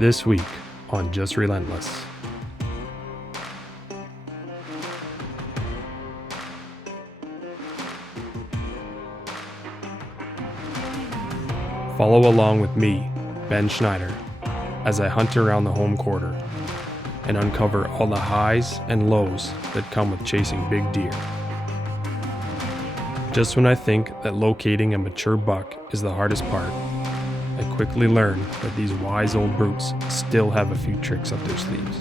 This week on Just Relentless. Follow along with me, Ben Schneider, as I hunt around the home quarter and uncover all the highs and lows that come with chasing big deer. Just when I think that locating a mature buck is the hardest part, I quickly learn that these wise old brutes still have a few tricks up their sleeves.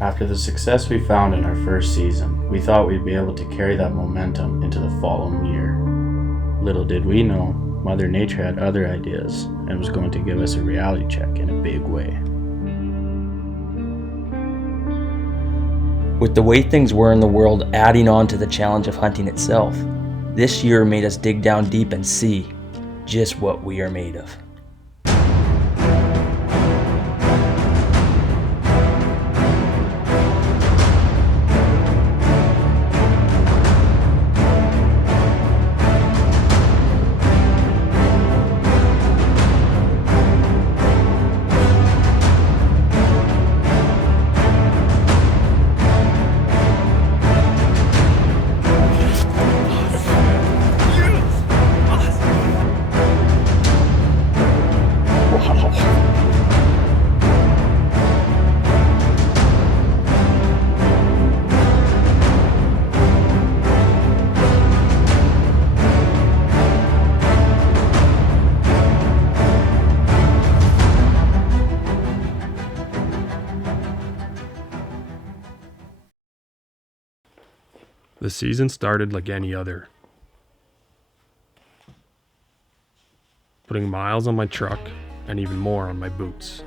After the success we found in our first season, we thought we'd be able to carry that momentum into the following year. Little did we know, Mother Nature had other ideas and was going to give us a reality check in a big way. With the way things were in the world adding on to the challenge of hunting itself, this year made us dig down deep and see just what we are made of. The season started like any other. Putting miles on my truck and even more on my boots.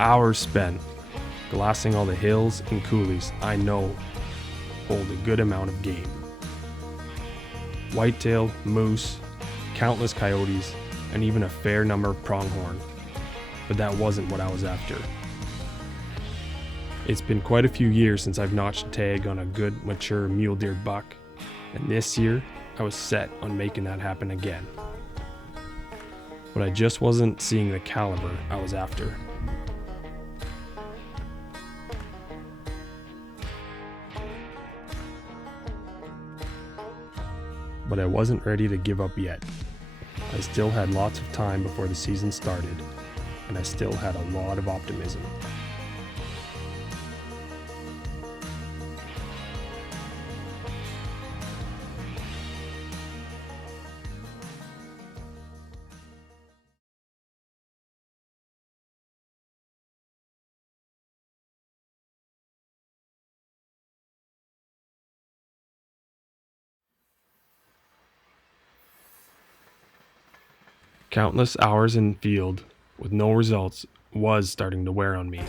Hours spent glassing all the hills and coulees I know hold a good amount of game. Whitetail, moose, countless coyotes, and even a fair number of pronghorn. But that wasn't what I was after. It's been quite a few years since I've notched a tag on a good mature mule deer buck, and this year I was set on making that happen again. But I just wasn't seeing the caliber I was after. But I wasn't ready to give up yet. I still had lots of time before the season started, and I still had a lot of optimism. Countless hours in field with no results was starting to wear on me.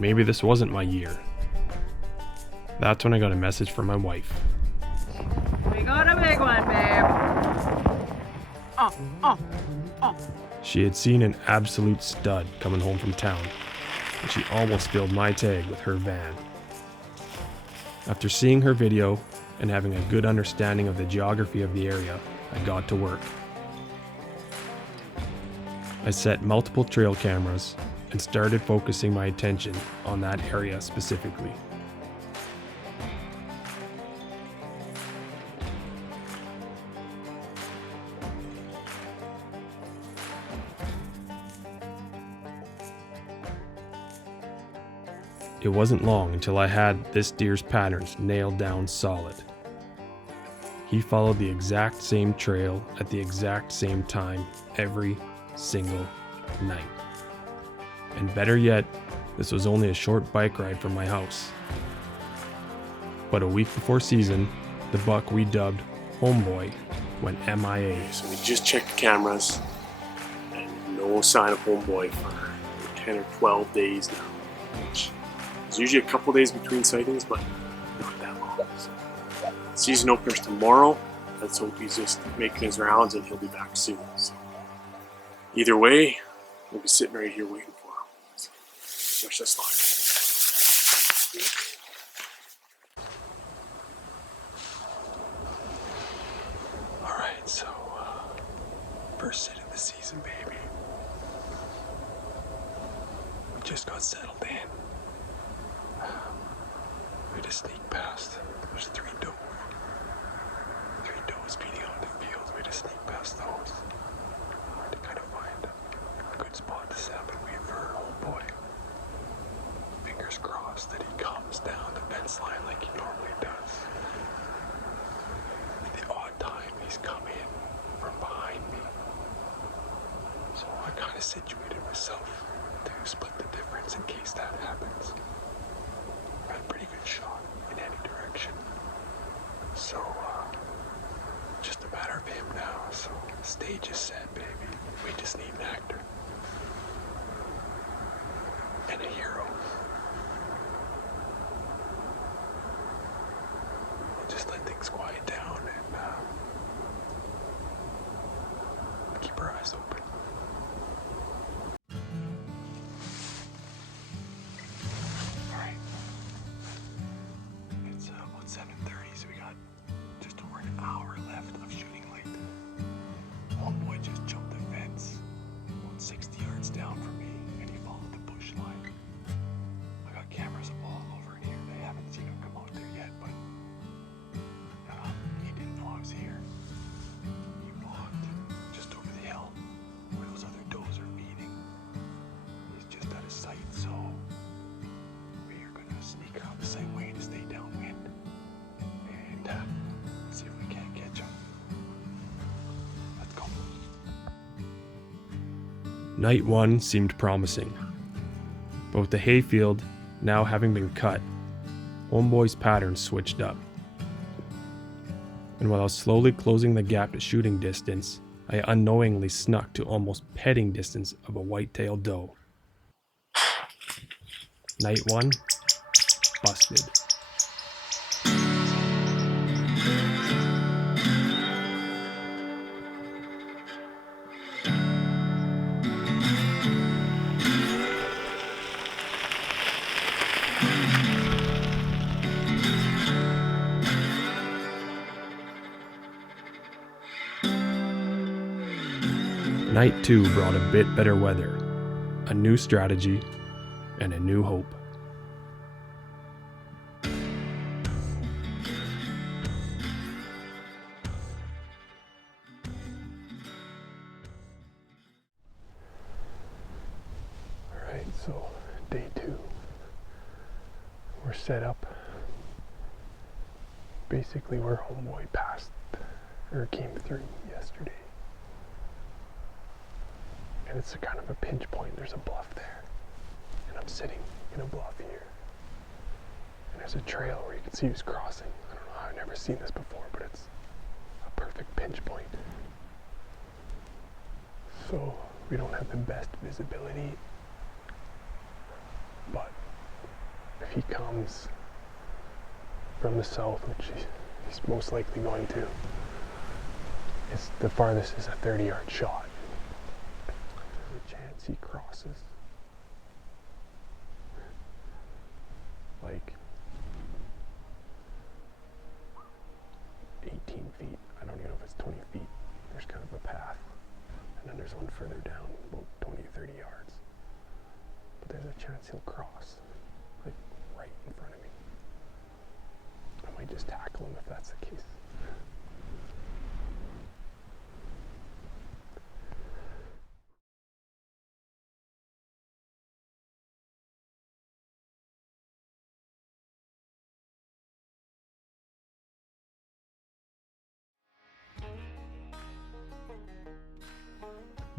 Maybe this wasn't my year. That's when I got a message from my wife. We got a big one, babe. She had seen an absolute stud coming home from town, and she almost filled my tag with her van. After seeing her video and having a good understanding of the geography of the area, I got to work. I set multiple trail cameras and started focusing my attention on that area specifically. It wasn't long until I had this deer's patterns nailed down solid. He followed the exact same trail at the exact same time every single night. And better yet, this was only a short bike ride from my house. But a week before season, the buck we dubbed Homeboy went MIA. So we just checked the cameras, and no sign of Homeboy for 10 or 12 days now. Which is usually a couple days between sightings, but not that long. So, season openers tomorrow. Let's hope he's just making his rounds and he'll be back soon. So, either way, we'll be sitting right here waiting for him. So, wish us luck. Alright, so first sit of the season, baby. We just got settled in. We had to sneak past. There's three does feeding out in the field. We had to sneak past those to kind of find a good spot to set up and wait for our old boy. Fingers crossed that he comes down the fence line like he normally does. At the odd time he's come in from behind me. So I kind of situated myself to split the difference in case that happens. I had a pretty good shot in any direction. So, just a matter of him now. So, the stage is set, baby. We just need an actor. And a hero. We'll just let things quiet down and keep our eyes open. Alright. It's about 7:30, so we got just over an hour left of shooting light. Homeboy just jumped the fence about 60 yards down from me, and he followed the bush line. I got cameras all over in here. They haven't seen him come out there yet, but he didn't know I was here. He walked just over the hill where those other does are feeding. He's just out of sight, so we are gonna sneak out the same way to stay downwind and see if we can't catch him. Let's go. Night one seemed promising, but with the hayfield now having been cut, Homeboy's pattern switched up. And while I was slowly closing the gap to shooting distance, I unknowingly snuck to almost petting distance of a whitetail doe. Night one, busted. Night 2 brought a bit better weather, a new strategy, and a new hope. Alright, so day 2. We're set up basically where Homeboy passed or came through yesterday. And it's a kind of a pinch point. There's a bluff there. And I'm sitting in a bluff here. And there's a trail where you can see who's crossing. I don't know how, I've never seen this before, but it's a perfect pinch point. So we don't have the best visibility. But if he comes from the south, which he's most likely going to, it's the farthest is a 30-yard shot. Chance he crosses like 18 feet. I don't even know if it's 20 feet. There's kind of a path, and then there's one further down, about 20 or 30 yards. But there's a chance he'll cross, like right in front of me. I might just tackle him if that's the case.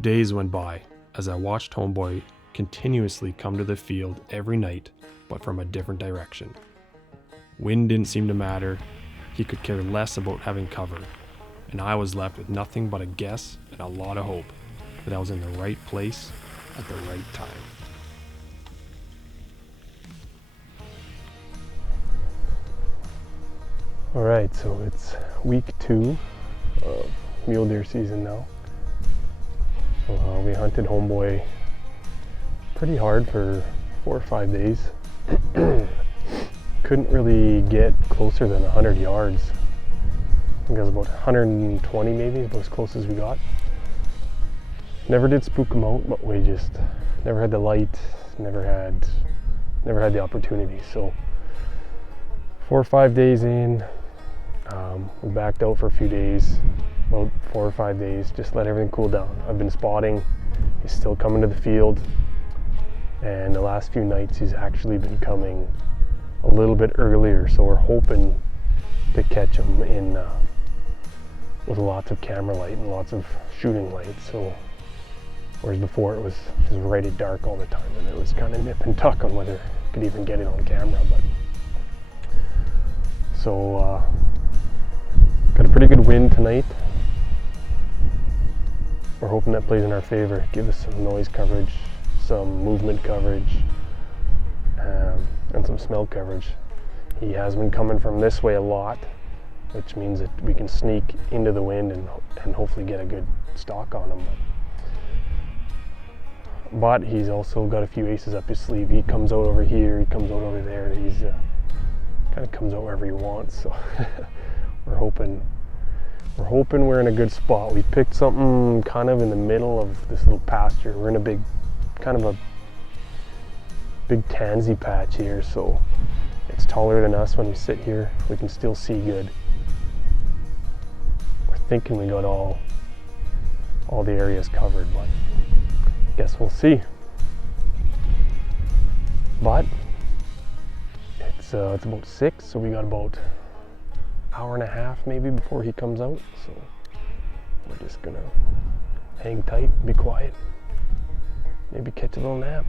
Days went by as I watched Homeboy continuously come to the field every night, but from a different direction. Wind didn't seem to matter. He could care less about having cover, and I was left with nothing but a guess and a lot of hope that I was in the right place at the right time. Alright, so it's week 2 of mule deer season now. We hunted Homeboy pretty hard for 4 or 5 days. Couldn't really get closer than 100 yards. I think it was about 120 maybe, about as close as we got. Never did spook him out, but we just never had the light, never had the opportunity. So 4 or 5 days in, we backed out for a few days, about 4 or 5 days, just let everything cool down. I've been spotting, he's still coming to the field, and the last few nights he's actually been coming a little bit earlier, so we're hoping to catch him in with lots of camera light and lots of shooting light. So whereas before it was just right at dark all the time, and it was kind of nip and tuck on whether you could even get it on camera. But so got a pretty good wind tonight. We're hoping that plays in our favor, give us some noise coverage, some movement coverage, and some smell coverage. He has been coming from this way a lot, which means that we can sneak into the wind and hopefully get a good stalk on him. But he's also got a few aces up his sleeve. He comes out over here, he comes out over there. He's kind of comes out wherever he wants. So we're hoping we're in a good spot. We picked something kind of in the middle of this little pasture. We're in a big tansy patch here, so it's taller than us. When we sit here, we can still see good. We're thinking we got all the areas covered, but guess we'll see. But it's about 6, so we got about an hour and a half maybe before he comes out. So we're just gonna hang tight, be quiet, maybe catch a little nap.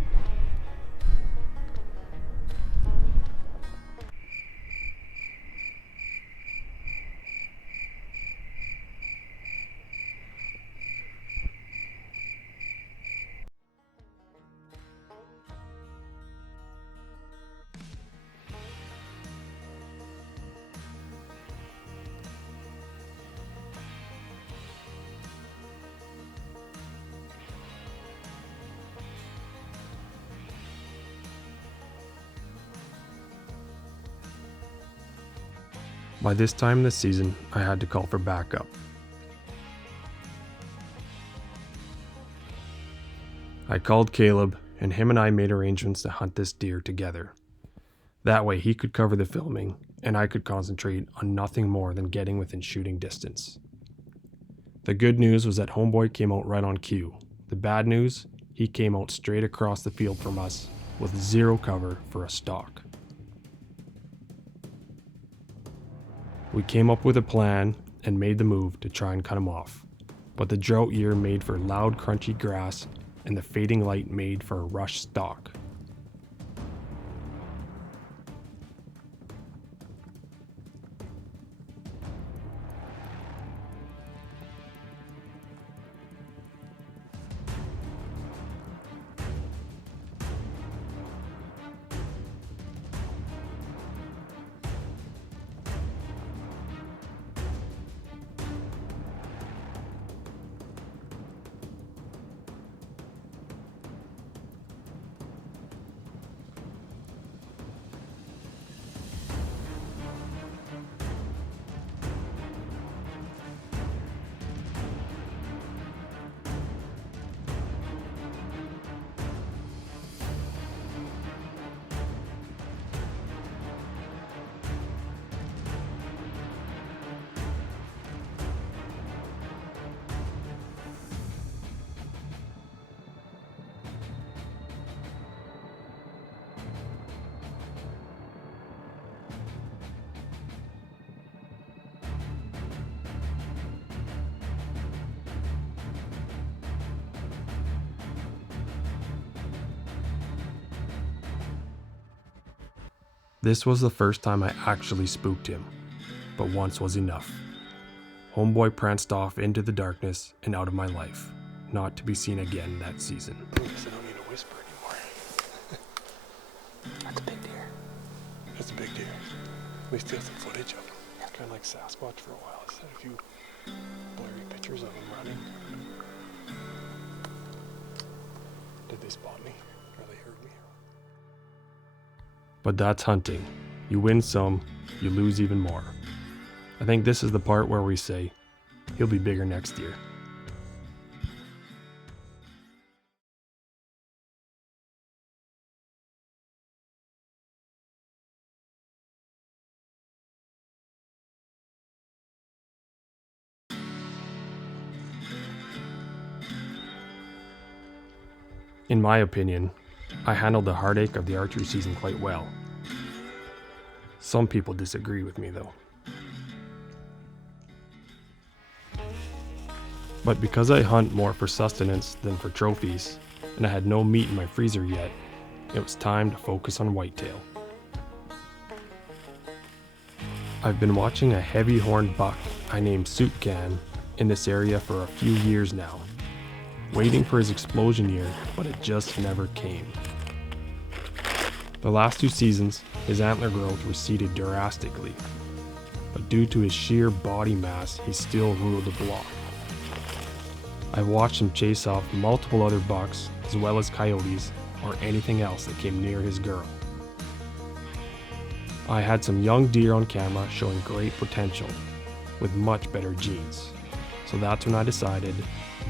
By this time in the season, I had to call for backup. I called Caleb, and him and I made arrangements to hunt this deer together. That way he could cover the filming, and I could concentrate on nothing more than getting within shooting distance. The good news was that Homeboy came out right on cue. The bad news, he came out straight across the field from us with zero cover for a stalk. We came up with a plan and made the move to try and cut him off, but the drought year made for loud crunchy grass and the fading light made for a rush stalk. This was the first time I actually spooked him, but once was enough. Homeboy pranced off into the darkness and out of my life, not to be seen again that season. I guess I don't need to whisper anymore. That's a big deer. It's a big deer. We still have some footage of him. It's kind of like Sasquatch for a while. I had a few blurry pictures of him running. Did they spot me? Or they heard me? But that's hunting. You win some, you lose even more. I think this is the part where we say, he'll be bigger next year. In my opinion, I handled the heartache of the archery season quite well. Some people disagree with me though. But because I hunt more for sustenance than for trophies, and I had no meat in my freezer yet, it was time to focus on whitetail. I've been watching a heavy-horned buck I named Soup Can in this area for a few years now, waiting for his explosion year, but it just never came. The last 2 seasons, his antler growth receded drastically, but due to his sheer body mass, he still ruled the block. I've watched him chase off multiple other bucks, as well as coyotes, or anything else that came near his girl. I had some young deer on camera showing great potential, with much better genes, so that's when I decided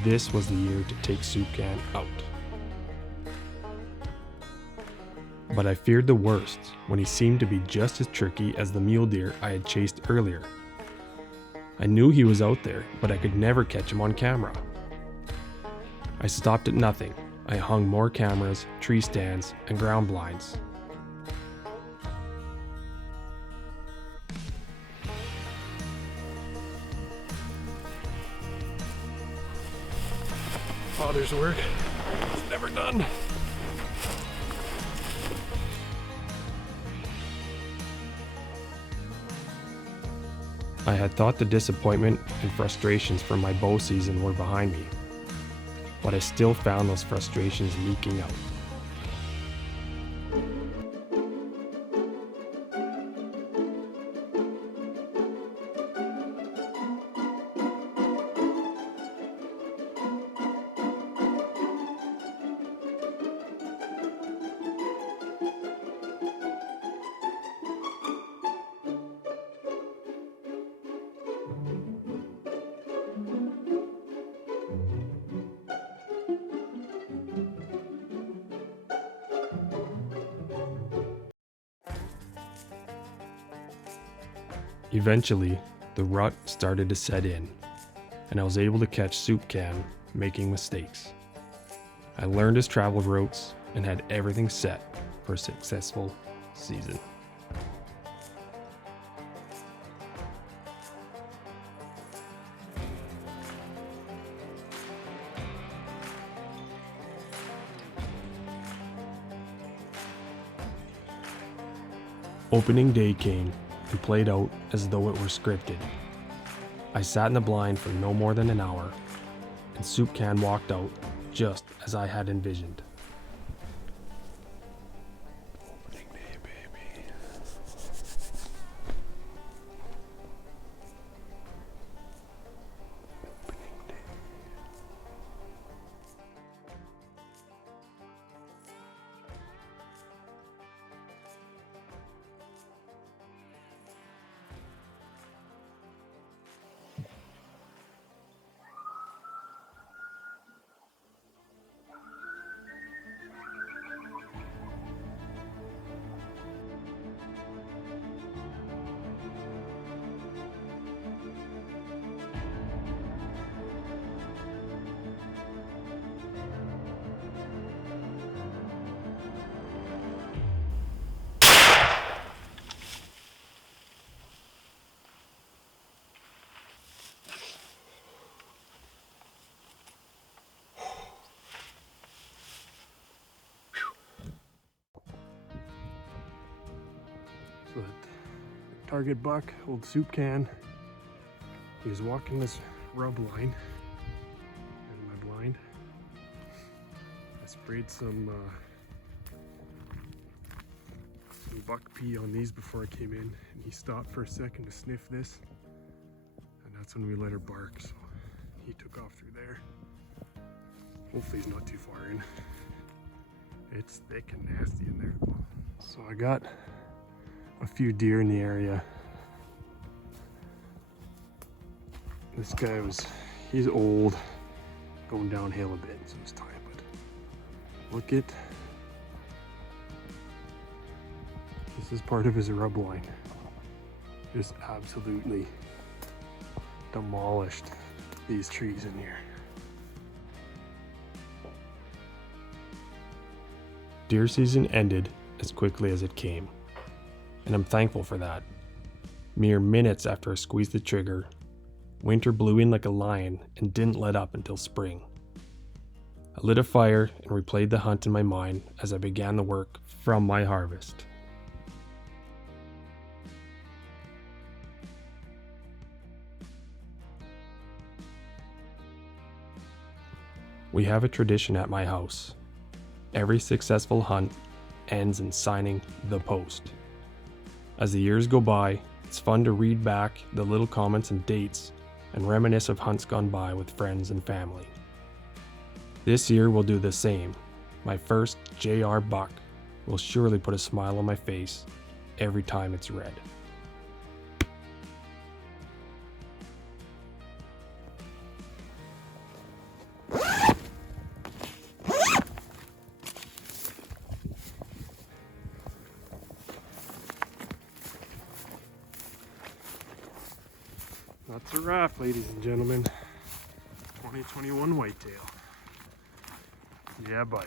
this was the year to take Soup Can out. But I feared the worst when he seemed to be just as tricky as the mule deer I had chased earlier. I knew he was out there, but I could never catch him on camera. I stopped at nothing. I hung more cameras, tree stands, and ground blinds. Father's work. It's never done. I had thought the disappointment and frustrations from my bow season were behind me, but I still found those frustrations leaking out. Eventually, the rut started to set in, and I was able to catch Soup Can making mistakes. I learned his travel routes and had everything set for a successful season. Opening day came and played out as though it were scripted. I sat in the blind for no more than an hour, and Soup Can walked out just as I had envisioned. Opening day, baby. Opening day. target buck, old soup can. He was walking this rub line in my blind. I sprayed some buck pee on these before I came in, and he stopped for a second to sniff this, and that's when we let her bark. So he took off through there. Hopefully he's not too far in. It's thick and nasty in there. So I got a few deer in the area. This guy he's old, going downhill a bit, so it's time, but look at, this is part of his rub line. Just absolutely demolished these trees in here. Deer season ended as quickly as it came, and I'm thankful for that. Mere minutes after I squeezed the trigger, winter blew in like a lion and didn't let up until spring. I lit a fire and replayed the hunt in my mind as I began the work from my harvest. We have a tradition at my house. Every successful hunt ends in signing the post. As the years go by, it's fun to read back the little comments and dates and reminisce of hunts gone by with friends and family. This year we'll do the same. My first JR buck will surely put a smile on my face every time it's read. That's a wrap, ladies and gentlemen. 2021 whitetail. Yeah, bye.